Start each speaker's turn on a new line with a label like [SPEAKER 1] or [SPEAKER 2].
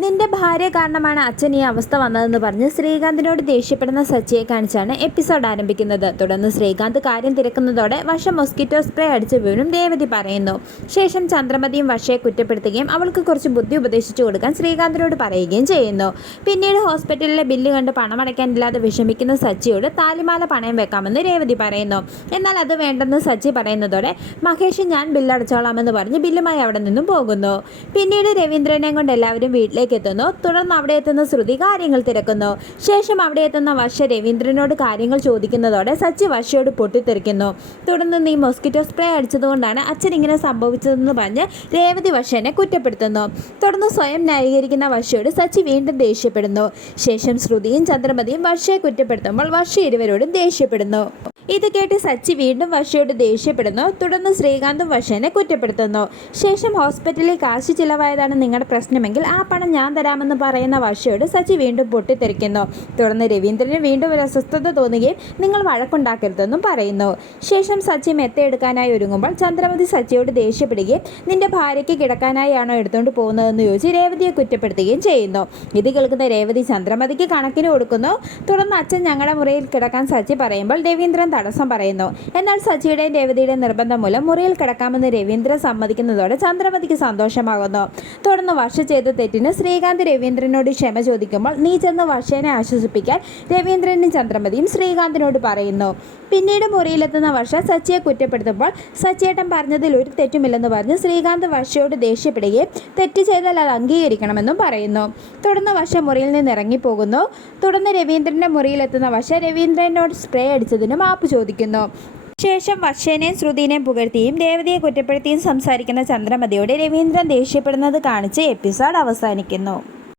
[SPEAKER 1] നിന്റെ ഭാര്യ കാരണമാണ് അച്ഛൻ ഈ അവസ്ഥ വന്നതെന്ന് പറഞ്ഞ് ശ്രീകാന്തിനോട് ദേഷ്യപ്പെടുന്ന സച്ചിയെ കാണിച്ചാണ് എപ്പിസോഡ് ആരംഭിക്കുന്നത്. തുടർന്ന് ശ്രീകാന്ത് കാര്യം തിരക്കുന്നതോടെ വശ മൊസ്കിറ്റോ സ്പ്രേ അടിച്ച വിവരം രേവതി പറയുന്നു. ശേഷം ചന്ദ്രമതിയും വശയെ കുറ്റപ്പെടുത്തുകയും അവൾക്ക് കുറച്ച് ബുദ്ധി ഉപദേശിച്ചു കൊടുക്കാൻ ശ്രീകാന്തിനോട് പറയുകയും ചെയ്യുന്നു. പിന്നീട് ഹോസ്പിറ്റലിലെ ബില്ല് കണ്ട് പണമടയ്ക്കാനില്ലാതെ വിഷമിക്കുന്ന സച്ചിയോട് താലിമാല പണയം വെക്കാമെന്ന് രേവതി പറയുന്നു. എന്നാൽ അത് വേണ്ടെന്ന് സച്ചി പറയുന്നതോടെ മഹേഷ് ഞാൻ ബില്ലടച്ചോളാമെന്ന് പറഞ്ഞ് ബില്ലുമായി അവിടെ നിന്നും പോകുന്നു. പിന്നീട് രവീന്ദ്രനെ കൊണ്ട് എല്ലാവരും വീട്ടിലേക്ക് എത്തുന്നു തുടർന്ന് അവിടെ എത്തുന്ന ശ്രുതി കാര്യങ്ങൾ തിരക്കുന്നു. ശേഷം അവിടെ എത്തുന്ന വർഷ രവീന്ദ്രനോട് കാര്യങ്ങൾ ചോദിക്കുന്നതോടെ സച്ചി വർഷയോട് പൊട്ടിത്തെറിക്കുന്നു. തുടർന്ന് നീ മോസ്കിറ്റോ സ്പ്രേ അടിച്ചതുകൊണ്ടാണ് അച്ഛൻ ഇങ്ങനെ സംഭവിച്ചതെന്ന് പറഞ്ഞ് രേവതി വർഷനെ കുറ്റപ്പെടുത്തുന്നു. തുടർന്ന് സ്വയം ന്യായീകരിക്കുന്ന വർഷയോട് സച്ചി വീണ്ടും ദേഷ്യപ്പെടുന്നു. ശേഷം ശ്രുതിയും ചന്ദ്രമതിയും വർഷയെ കുറ്റപ്പെടുത്തുമ്പോൾ വർഷ ഇരുവരോടും ദേഷ്യപ്പെടുന്നു. ഇത് കേട്ട് സച്ചി വീണ്ടും വശയോട് ദേഷ്യപ്പെടുന്നു. തുടർന്ന് ശ്രീകാന്തും വശേനെ കുറ്റപ്പെടുത്തുന്നു. ശേഷം ഹോസ്പിറ്റലിൽ കാശ് ചിലവായതാണ് നിങ്ങളുടെ പ്രശ്നമെങ്കിൽ ആ പണം ഞാൻ തരാമെന്ന് പറയുന്ന വശയോട് സച്ചി വീണ്ടും പൊട്ടിത്തെറിക്കുന്നു. തുടർന്ന് രവീന്ദ്രന് വീണ്ടും ഒരു അസ്വസ്ഥത തോന്നുകയും നിങ്ങൾ വഴക്കുണ്ടാക്കരുതെന്നും പറയുന്നു. ശേഷം സച്ചി മെത്തയെടുക്കാനായി ഒരുങ്ങുമ്പോൾ ചന്ദ്രമതി സച്ചിയോട് ദേഷ്യപ്പെടുകയും നിന്റെ ഭാര്യയ്ക്ക് കിടക്കാനായി ആണോ എടുത്തുകൊണ്ട് പോകുന്നതെന്ന് ചോദിച്ച് രേവതിയെ കുറ്റപ്പെടുത്തുകയും ചെയ്യുന്നു. ഇത് കേൾക്കുന്ന രേവതി ചന്ദ്രമതിക്ക് കണക്കിന് കൊടുക്കുന്നു. തുടർന്ന് അച്ഛൻ ഞങ്ങളുടെ മുറിയിൽ കിടക്കാൻ സച്ചി പറയുമ്പോൾ രവീന്ദ്രൻ തടസ്സം പറയുന്നു. എന്നാൽ സച്ചിയുടെയും രേവതിയുടെ നിർബന്ധം മൂലം മുറിയിൽ കിടക്കാമെന്ന് രവീന്ദ്രൻ സമ്മതിക്കുന്നതോടെ ചന്ദ്രമതിക്ക് സന്തോഷമാകുന്നു. തുടർന്ന് വർഷ ചെയ്ത തെറ്റിന് ശ്രീകാന്ത് രവീന്ദ്രനോട് ക്ഷമ ചോദിക്കുമ്പോൾ നീ ചെന്ന് വർഷേനെ ആശ്വസിപ്പിക്കാൻ രവീന്ദ്രനും ചന്ദ്രമതിയും ശ്രീകാന്തിനോട് പറയുന്നു. പിന്നീട് മുറിയിലെത്തുന്ന വർഷ സച്ചിയെ കുറ്റപ്പെടുത്തുമ്പോൾ സച്ചിയേട്ടൻ പറഞ്ഞതിൽ ഒരു തെറ്റുമില്ലെന്ന് പറഞ്ഞ് ശ്രീകാന്ത് വർഷയോട് ദേഷ്യപ്പെടുകയും തെറ്റ് ചെയ്താൽ അത് അംഗീകരിക്കണമെന്നും പറയുന്നു. തുടർന്ന് വർഷ മുറിയിൽ നിന്ന് ഇറങ്ങിപ്പോകുന്നു. തുടർന്ന് രവീന്ദ്രന്റെ മുറിയിലെത്തുന്ന വർഷ രവീന്ദ്രനോട് സ്പ്രേ അടിച്ചതിന് മാപ്പ് ചോദിക്കുന്നു. ശേഷം വർഷേനെയും ശ്രുതിനെയും പുകഴ്ത്തിയും ദേവതയെ കുറ്റപ്പെടുത്തിയും സംസാരിക്കുന്ന ചന്ദ്രമതിയോട് രവീന്ദ്രൻ ദേഷ്യപ്പെടുന്നത് കാണിച്ച് എപ്പിസോഡ് അവസാനിക്കുന്നു.